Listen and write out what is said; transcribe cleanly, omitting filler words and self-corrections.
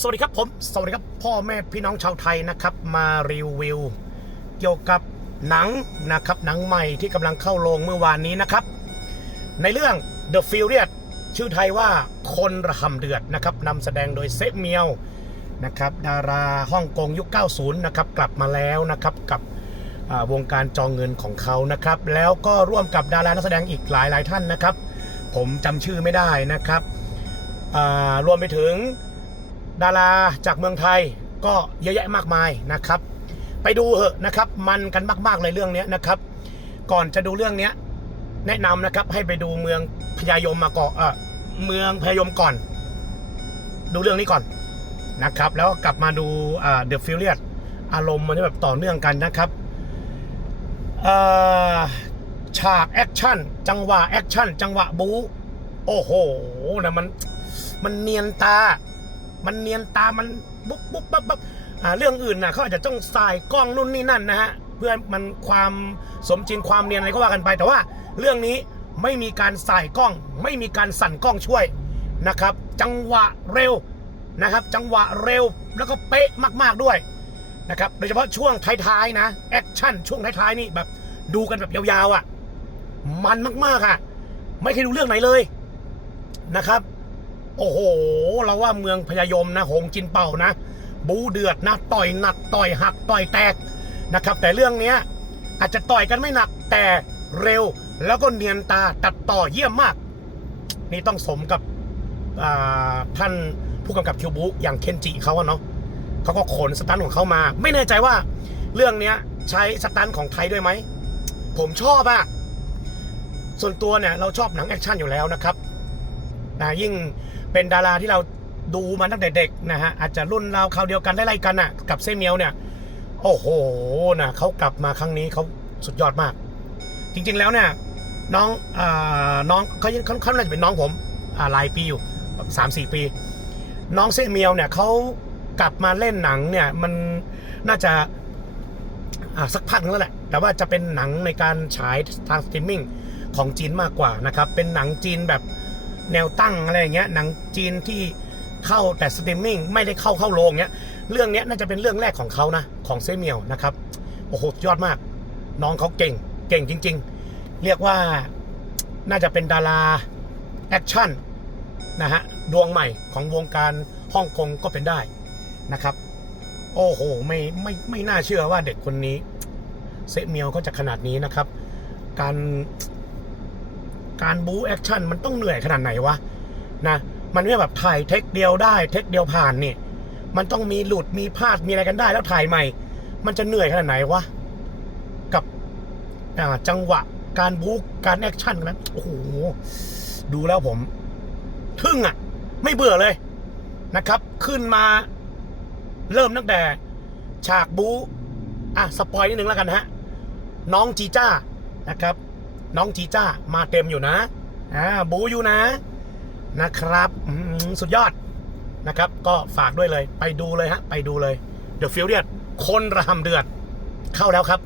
สวัสดีครับสวัสดีครับพ่อแม่พี่น้องชาวไทยนะครับมารีวิวเกี่ยวกับหนังนะครับหนังใหม่ที่กำลังเข้าโรงเมื่อวานนี้นะครับในเรื่อง The Furious ชื่อไทยว่าคนระห่ำเดือดนะครับนำแสดงโดยเซเมียวนะครับดาราฮ่องกงยุค 90 นะครับกลับมาแล้วนะครับกับวงการจองเงินของเขานะครับแล้วก็ร่วมกับดารานักแสดงอีกหลายท่านนะครับผมจำชื่อไม่ได้นะครับรวมไปถึงดาราจากเมืองไทยก็เยอะแยะมากมายนะครับไปดูเหอะนะครับมันกันมากๆเลยเรื่องนี้นะครับก่อนจะดูเรื่องนี้แนะนำนะครับให้ไปดูเมืองพญายมมาก่อนเมืองพญายมก่อนดูเรื่องนี้ก่อนนะครับแล้วกลับมาดูThe Furious อารมณ์มันจะแบบต่อเนื่องกันนะครับฉากแอคชั่นจังหวะแอคชั่นจังหวะบู๊โอ้โหนะมันเนียนตามันบุ๊บปั๊บเรื่องอื่นนะเขาอาจจะต้องใส่กล้องนู่นนี่นั่นนะฮะเพื่อมันความสมจริงความเนียนอะไรก็ว่ากันไปแต่ว่าเรื่องนี้ไม่มีการใส่กล้องไม่มีการสั่นกล้องช่วยนะครับจังหวะเร็วนะครับจังหวะเร็วแล้วก็เป๊ะมากๆด้วยนะครับโดยเฉพาะช่วงท้ายๆนะแอคชั่นช่วงท้ายๆนี่แบบดูกันแบบยาวๆอ่ะมันมากๆอ่ะไม่เคยดูเรื่องไหนเลยนะครับโอ้โหเราว่าเมืองพญายมนะหงจินเป่านะบูเดือดนะต่อยหนักต่อยหักต่อยแตกนะครับแต่เรื่องนี้อาจจะต่อยกันไม่หนักแต่เร็วแล้วก็เนียนตาตัดต่อเยี่ยมมากนี่ต้องสมกับท่านผู้กำกับคิวบูอย่างเคนจิเขาเนาะเขาก็ขนสตันของเขามาไม่แน่ใจว่าเรื่องนี้ใช้สตันของไทยด้วยไหมผมชอบอะส่วนตัวเนี่ยเราชอบหนังแอคชั่นอยู่แล้วนะครับยิ่งเป็นดาราที่เราดูมาตั้งแต่เด็กนะฮะอาจจะรุ่นเราคราวเดียวกันไล่ๆกันน่ะกับเซเมียวเนี่ยโอ้โหนะเขากลับมาครั้งนี้เขาสุดยอดมากจริงๆแล้วเนี่ยน้องเขาน่าจะเป็นน้องผมหลายปีอยู่ 3-4 ปีน้องเซเมียวเนี่ยเขากลับมาเล่นหนังเนี่ยมันน่าจะสักพักนึงแล้วแหละแต่ว่าจะเป็นหนังในการฉายทางสตรีมมิ่งของจีนมากกว่านะครับเป็นหนังจีนแบบแนวตั้งอะไรอย่างเงี้ยหนังจีนที่เข้าแต่สตรีมมิ่งไม่ได้เข้าโรงเงี้ยเรื่องนี้น่าจะเป็นเรื่องแรกของเขานะของเซเมียวนะครับโอ้โหยอดมากน้องเขาเก่งจริงๆเรียกว่าน่าจะเป็นดาราแอคชั่นนะฮะดวงใหม่ของวงการฮ่องกงก็เป็นได้นะครับโอ้โหไม่น่าเชื่อว่าเด็กคนนี้เซเมียวก็จะขนาดนี้นะครับการบู๊แอคชั่นมันต้องเหนื่อยขนาดไหนวะนะมันไม่แบบถ่ายเทคเดียวได้เทคเดียวผ่านนี่มันต้องมีหลุดมีพลาดมีอะไรกันได้แล้วถ่ายใหม่มันจะเหนื่อยขนาดไหนวะกับจังหวะการบู๊การแอคชั่นนั้นโอ้โหดูแล้วผมทึ่งอ่ะไม่เบื่อเลยนะครับขึ้นมาเริ่มตั้งแต่ฉากบู๊สปอยนิดนึงแล้วกันฮะน้องจีจ้านะครับน้องจีจ้ามาเต็มอยู่นะบูอยู่นะครับสุดยอดนะครับก็ฝากด้วยเลยไปดูเลยฮะไปดูเลย The Furious คนระห่ำเดือดเข้าแล้วครับ